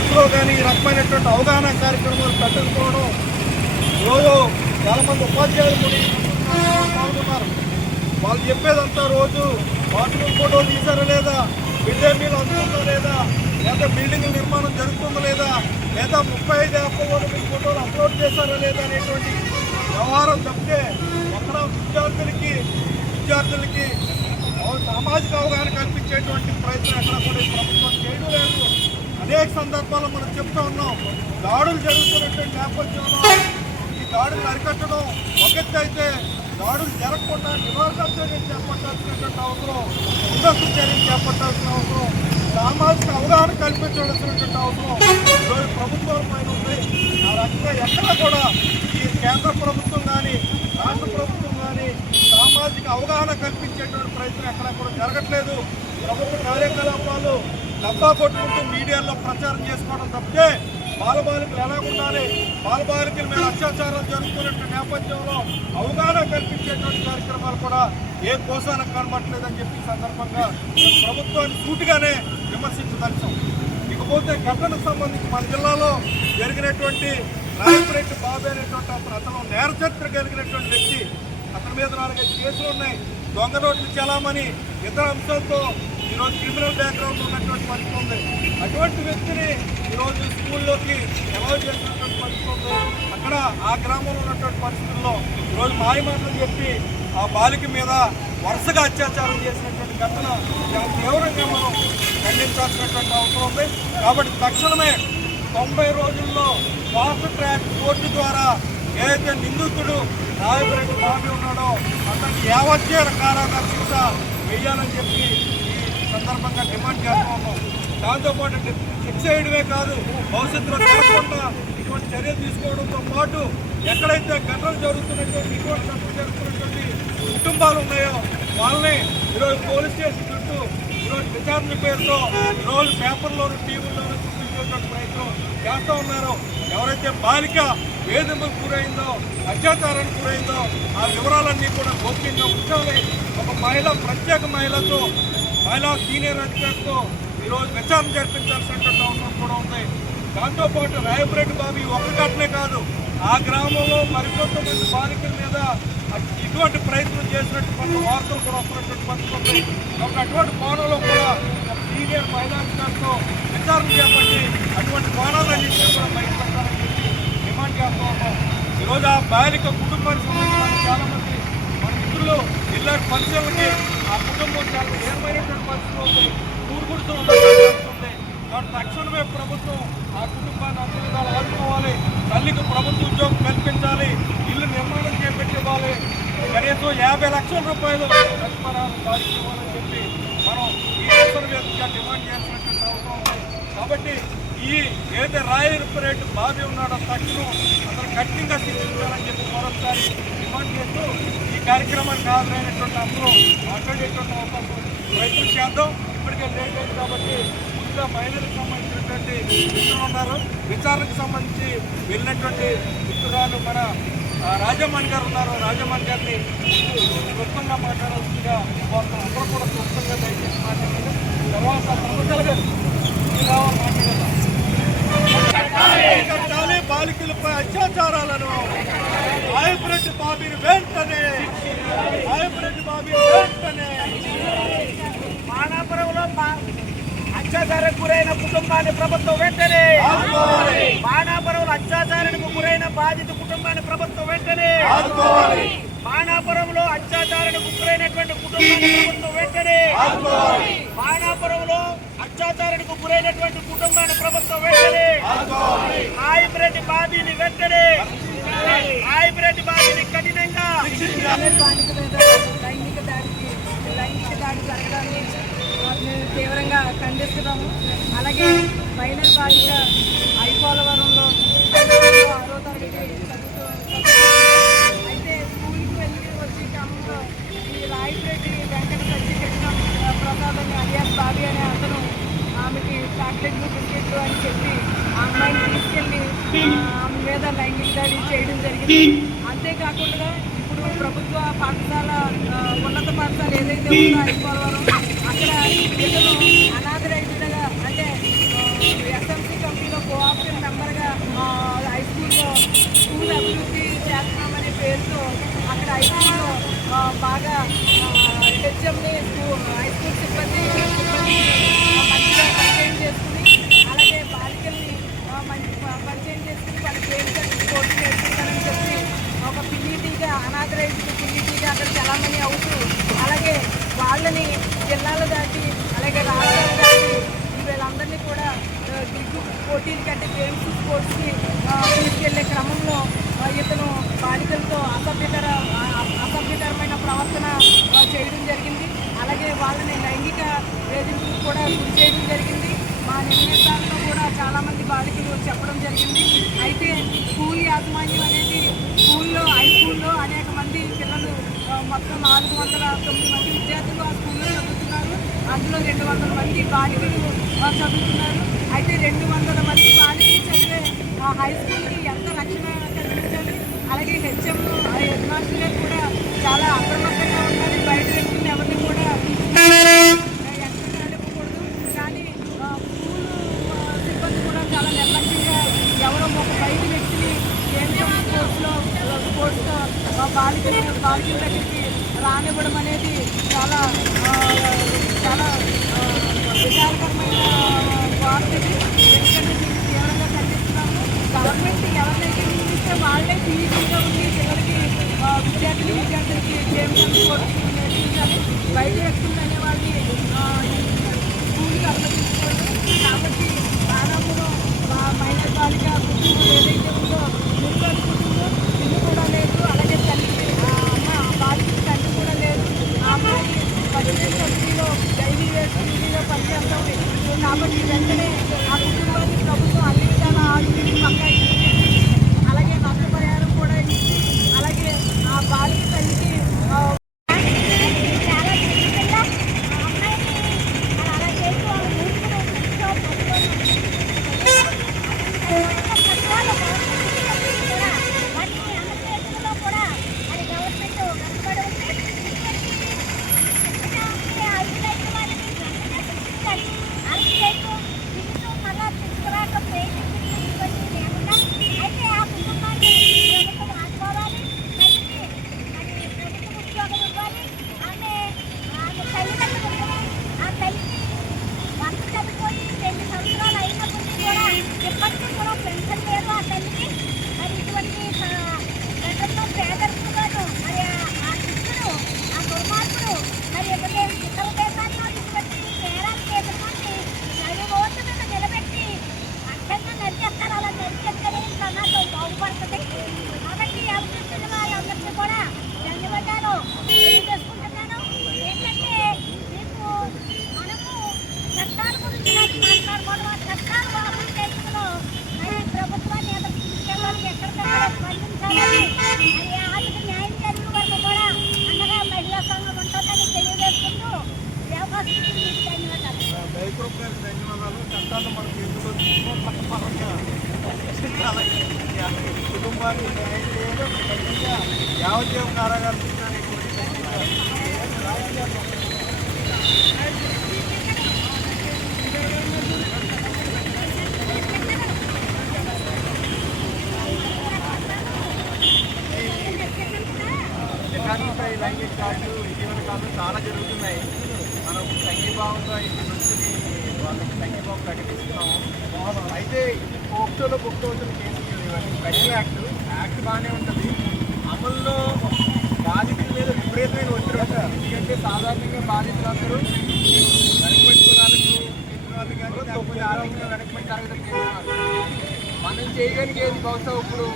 స్కూల్స్లో కానీ ఈ రకమైనటువంటి అవగాహన కార్యక్రమాలు పెట్టకపోవడం రోజు చాలామంది ఉపాధ్యాయులు కూడా పాల్గొన్నారు. వాళ్ళు చెప్పేదంతా రోజు బాత్రూమ్ ఫోటో తీసారా లేదా? మిడ్ డే మీల్ అందుతుందా లేదా? లేదా బిల్డింగ్ నిర్మాణం జరుగుతుందా లేదా? లేదా ముప్పై ఐదు యాభై మీ ఫోటోలు అప్లోడ్ చేశారా లేదా అనేటువంటి వ్యవహారం తప్పితే ఎక్కడ విద్యార్థులకి విద్యార్థులకి సామాజిక అవగాహన కల్పించేటువంటి ప్రయత్నం ఎక్కడ కూడా ప్రభుత్వం చేయడం లేదు. అనేక సందర్భాల్లో మనం చెప్తా ఉన్నాం. దాడులు జరుగుతున్నటువంటి నేపథ్యంలో ఈ దాడులు అరికట్టడం ఒక అయితే దాడులు జరగకుండా నివారణ చర్యలు చేపట్టాల్సినటువంటి అవసరం ముందస్తు చర్యలు చేపట్టాల్సిన అవసరం సామాజిక అవగాహన కల్పించవలసినటువంటి అవసరం ఈరోజు ప్రభుత్వం పైన ఉంది. ఆ రకంగా ఎక్కడ కూడా ఈ కేంద్ర ప్రభుత్వం కానీ రాష్ట్ర ప్రభుత్వం కానీ సామాజిక అవగాహన కల్పించేటువంటి ప్రయత్నం ఎక్కడ కూడా జరగట్లేదు. ప్రభుత్వ కార్యకలాపాలు డబ్బా కొట్టుకుంటూ మీడియాలో ప్రచారం చేసుకోవడం తప్పితే బాలబాలికలు ఎలా ఉండాలి బాలబాలికల మీద అత్యాచారాలు జరుగుతున్న నేపథ్యంలో అవగాహన కల్పించేటువంటి కార్యక్రమాలు కూడా ఏ కోసాన కనబడలేదని చెప్పి సందర్భంగా ప్రభుత్వాన్ని సూటిగానే విమర్శించదలిచాం. ఇకపోతే ఘటనకు సంబంధించి మన జిల్లాలో జరిగినటువంటి రాయపురెడ్డి బాబు అనేటువంటి అతను అతను నేర చరిత్ర కలిగినటువంటి వ్యక్తి. అతని మీద నాలుగైదు కేసులు ఉన్నాయి. దొంగ నోట్లు చలామణి ఇతర అంశాలతో ఈరోజు క్రిమినల్ బ్యాక్గ్రౌండ్ ఉన్నటువంటి పరిస్థితి ఉంది. అటువంటి వ్యక్తిని ఈరోజు స్కూల్లోకి అలౌ చేసినటువంటి పరిస్థితి ఉంది. అక్కడ ఆ గ్రామంలో ఉన్నటువంటి పరిస్థితుల్లో ఈరోజు మాయమాటలు చెప్పి ఆ బాలిక మీద వరుసగా అత్యాచారం చేసినటువంటి ఘటన చాలా తీవ్రంగా మనం ఖండించాల్సినటువంటి అవసరం ఉంది. కాబట్టి తక్షణమే తొంభై రోజుల్లో ఫాస్ట్ ట్రాక్ కోర్టు ద్వారా ఏదైతే నిందితుడు రాయబరెడ్డి బాబీ ఉన్నాడో అతనికి యావత్య కారాగార శిక్ష వేయాలని చెప్పి సందర్భంగా డిమాండ్ చేస్తున్నాము దాంతోపాటు డి- శిక్ష వేయడమే కాదు భవిష్యత్తులో జరగకుండా ఇటువంటి చర్యలు తీసుకోవడంతో పాటు ఎక్కడైతే ఘటనలు జరుగుతున్నటువంటి ఇటువంటి తప్పులు జరుగుతున్నటువంటి కుటుంబాలు ఉన్నాయో వాళ్ళని ఈరోజు పోలీస్ స్టేషన్ చుట్టూ ఈరోజు విచారణ పేరుతో ఈరోజు పేపర్లోను టీవీలోను చూపించేటువంటి ప్రయత్నం చేస్తూ ఉన్నారు. ఎవరైతే బాలిక వేధింపుకు గురైందో అత్యాచారానికి గురైందో ఆ వివరాలన్నీ కూడా గోప్యంగా ఉంచాలి. ఒక మహిళ ప్రత్యేక మహిళతో మహిళా సీనియర్ అధికారులతో ఈరోజు విచారణ జరిపించాల్సినటువంటి అవసరం కూడా ఉంది. దాంతోపాటు రాయపురెడ్డి బాబు ఒక ఘటనే కాదు ఆ గ్రామంలో మరికొంతమంది బాలికల మీద ఇటువంటి ప్రయత్నం చేసినట్టు కొన్ని వార్తలు కూడా వస్తున్నటువంటి పరిస్థితి ఒక అటువంటి కోణంలో కూడా సీనియర్ మహిళా విచారణ చేపట్టి అటువంటి కోణాలన్నింటినీ కూడా బయటపెట్టాలని చెప్పి డిమాండ్ చేస్తూ ఉన్నాం. ఈరోజు ఆ బాలిక కుటుంబానికి సంబంధించిన చాలా మంది మన మిత్రులు ఇలాంటి పరిశ్రమకి ఆ కుటుంబం చాలా ఏమైనా పరిస్థితులు ఉంది. కూడుకుడుతూ ఉంది. కాబట్టి తక్షణమే ప్రభుత్వం ఆ కుటుంబాన్ని అన్ని ఆదుకోవాలి. తల్లికి ప్రభుత్వ ఉద్యోగం కల్పించాలి. ఇల్లు నిర్మాణం చేపెట్టివ్వాలి. కనీసం యాభై లక్షల రూపాయలు ప్రతిఫలాలు బాధ్యత ఇవ్వాలని చెప్పి మనం ఈ నిరసన వేదికగా డిమాండ్ చేయాల్సినటువంటి అవసరం ఉంది. కాబట్టి ఈ ఏదైతే రేటు బాబీ ఉన్నాడో తక్షణం అతను కఠినంగా శిక్షించాలని చెప్పి మరొకసారి డిమాండ్ చేస్తూ ఈ కార్యక్రమానికి హాజరైనటువంటి అందరూ మాట్లాడేటువంటి అవకాశం రైతుల చేద్దాం ఇప్పటికే లేట్ అయింది కాబట్టి ముందుగా మహిళలకు సంబంధించినటువంటి మిత్రులు ఉన్నారు. విచారణకు సంబంధించి వెళ్ళినటువంటి మిత్రురాలు మన రాజమణి గారు ఉన్నారు. రాజమణి గారిని క్లుప్తంగా మాట్లాడాల్సిందిగా వారు అందరూ కూడా క్లుప్తంగా దయచేసి మాట్లాడారు తర్వాత ప్రభుత్వాలు గారు మీరు రావాలి మాట్లాడదాం కట్టాలి బాలికలపై అత్యాచారాలను ఆయపురెడ్డి బాబీని వెంటనే ఆయపురెడ్డి బాబీని వెంటనే మానాపురంలో మా- అత్యాచారానికి గురైన కుటుంబాన్ని ప్రభుత్వం వెంటనే మానాపురంలో అత్యాచారానికి గురైన బాధిత కుటుంబాన్ని ప్రభుత్వం వెంటనే మానాపురంలో అత్యాచారానికి గురైనటువంటి కుటుంబాన్ని ప్రభుత్వం వెంటనే మానాపురంలో అత్యాచారానికి గురైనటువంటి కుటుంబాన్ని ప్రభుత్వం వెంటనే రాయపిరెడ్డి బాబీని వెంటనే రాయపిరెడ్డి బాబీని కఠినంగా లైంగిక దాడికి లైంగిక దాడి జరగడాన్ని మేము తీవ్రంగా ఖండిస్తున్నాము. అలాగే మైనర్ బాలిక ఐపోలవరంలో ఆరో తరగతి అయితే స్కూల్కి వెళ్ళి వచ్చి క్రమంలో ఈ రాయపరెడ్డి వెంకట సత్యకృష్ణ ప్రసాద్ అని అలియాస్ బాబీ అనే అతను ఆమెకి చాక్లెట్లు బిస్కెట్లు అని చెప్పి ఆ అమ్మాయిని తీసుకెళ్ళి ఆమె మీద లైంగిక దాడి చేయడం జరిగింది. అంతేకాకుండా ఇప్పుడు ప్రభుత్వ పాఠశాల ఉన్నత పాఠశాల ఏదైతే ఉందో ఐపోలవరం ఇతను అనాథరైతుడగా అంటే ఎస్ఎంసీ కంపెనీలో కోఆపరేటివ్ మెంబర్గా హై స్కూల్లో స్కూల్ అభివృద్ధి చేస్తున్నామనే పేరుతో అక్కడ హై స్కూల్లో బాగా హెచ్ఎంని హై స్కూల్ సిబ్బంది సిబ్బంది పరిచయం చేసుకుని అలాగే బాలికల్ని మంచి పరిచయం చేసుకుని వాళ్ళకి ఏం కోర్సు చెప్పి ఒక పిల్లిటీగా అనాథరైతుడు పిల్లిటీగా అక్కడ చలామణి అవుతూ వాళ్ళని జిల్లాలు దాటి అలాగే రాష్ట్రాలు దాటి వీళ్ళందరినీ కూడా క్రికెట్ పోటీలు కంటే గేమ్స్ స్పోర్ట్స్కి తీసుకెళ్ళే క్రమంలో ఇతను బాలికలతో అసభ్యకర అసభ్యకరమైన ప్రవర్తన చేయడం జరిగింది. అలాగే వాళ్ళని లైంగిక వేధింపులకు కూడా గురి చేయడం జరిగింది. మా నిర్ణయాల్లో కూడా చాలామంది బాలికలు చెప్పడం జరిగింది. అయితే స్కూల్ యాజమాన్యం అనేది స్కూల్లో హై స్కూల్లో అనేక మొత్తం నాలుగు వందల తొమ్మిది మంది విద్యార్థులు ఆ స్కూల్లో చదువుతున్నారు. అందులో రెండు వందల మంది బాలికలు చదువుతున్నారు. అయితే రెండు వందల మంది బాలికలు చదివే ఆ హై స్కూల్కి ఎంత రక్షణ కల్పించాలి అలాగే హెచ్ఎం హెడ్ మాస్టర్లు కూడా చాలా అప్రమత్తంగా ఉండాలి బయట వ్యక్తులు ఎవరిని కూడా ఎక్కకూడదు కానీ ఆ, స్కూల్ ఆ, సిబ్బంది కూడా చాలా నిర్లక్ష్యంగా ఎవరో ఒక బయట వ్యక్తిని కేంద్రం స్పోర్ట్స్లో స్పోర్ట్స్ బాలికలు బాలికల దగ్గరికి రానివ్వడం అనేది చాలా చాలా విచారకరమైన వార్త ఎందుకంటే దీన్ని తీవ్రంగా ఖండిస్తున్నాము. గవర్నమెంట్ ఎవరినైతే నియమిస్తే వాళ్ళే పీఈటీగా ఉండి పిల్లలకి విద్యార్థులు విద్యార్థులకి గేమ్స్ అండ్ నేర్పించాలి బయట వ్యక్తులు అనేవాళ్ళని స్కూల్కి అనుమతించకూడదు ఈ అవకాశం ధన్యవాదాలు. చట్టాలు మనకు ఎందులో చట్టపరంగా కుటుంబానికి న్యాయం చేయడం ఖచ్చితంగా యావజ్జీవ కారాగారం అనేటువంటి రాజకీయాల్లో ఇటీవల కాలంలో చాలా జరుగుతున్నాయి సంఘీభావంతో ఇది నుంచి వాళ్ళకి సంఘీభావం ప్రకటిస్తున్నాము అయితే పోక్సోలో బుక్ అవుతున్న కేసులు ఇవన్నీ. పెద్ద యాక్ట్ యాక్ట్ బాగానే ఉంటుంది. అమల్లో బాధితుల మీద విపరీతమైన ఒత్తిడి ఉంటారు ఎందుకంటే సాధారణంగా బాధితులందరూ వెనకబడి కులాలకు చెందిన వాళ్ళు కానీ లేకపోతే ఆరోగ్యంగా వెనకబడి తరగతులకు చెందిన వాళ్ళు బహుశా ఇప్పుడు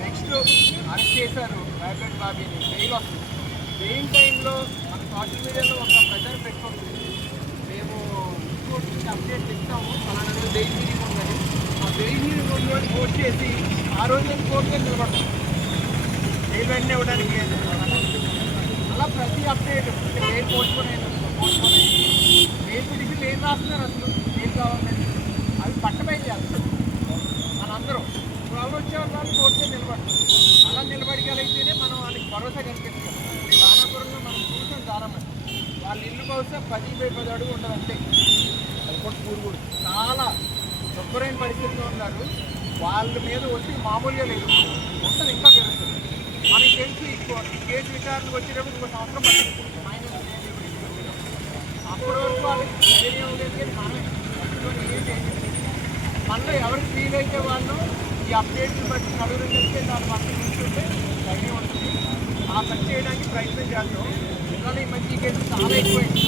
నెక్స్ట్ అరెస్ట్ చేశారు వైబ్రెట్ బాబీని. బెయిల్ వస్తుంది. బెయిల్ టైంలో మన సోషల్ మీడియాలో ఒక ప్రచారం పెట్టుకుంటుంది మేము కోర్టు నుంచి అప్డేట్ ఇస్తాము ఫలానా రోజు బెయిల్ హీరింగ్ ఉందని ఆ బెయిల్ హీరింగ్ ఉన్న రోజు కోర్టు చేసి ఆ రోజు నేను కోర్టులో నిలబడతాం బెయిల్ వెంటనే ఇవ్వడానికి లేదు. అలా ప్రతి అప్డేట్ అంటే బెయిల్ పోస్ట్పోన్ అయింది పోస్ట్పోన్ ఏం రాస్తున్నారు అసలు? ఏం కావాలని? అవి పట్టబయలు చేస్తారు. మనందరం. ఇప్పుడు ఎవరు వచ్చేవారు వాళ్ళు కోర్టులో నిలబడతాం అలా నిలబడగలిగితేనే మనం వాళ్ళకి భరోసా కనిపిస్తాం దానాపురంలో మనం చూసాం చాలా వాళ్ళ ఇల్లు బహుశా పది బై పది అడుగు ఉండదు అంతే. అది కూడా కూడుకోడు చాలా శుభ్రమైన పరిస్థితిలో ఉన్నారు. వాళ్ళ మీద వచ్చి మామూలుగా లేదు. ఉంటుంది ఇంకా పెరుగుతుంది. మనకి తెలిసి కేసు విచారణకు వచ్చేటప్పుడు ఇంకో సంవత్సరం పడుతుంది అప్పటి వరకు వాళ్ళకి ధైర్యం లేదు కానీ మనమే మనలో ఎవరికి ఫీల్ అయితే వాళ్ళు ఈ అప్డేట్ని బట్టి నలుగురు కలిస్తే దాని పక్కన కూర్చుంటే ధైర్యం ఉంటుంది. ఆ పని చేయడానికి ప్రయత్నం చేస్తాం ఇవాళ ఈ మంచి కేసు చాలా ఎక్కువైంది.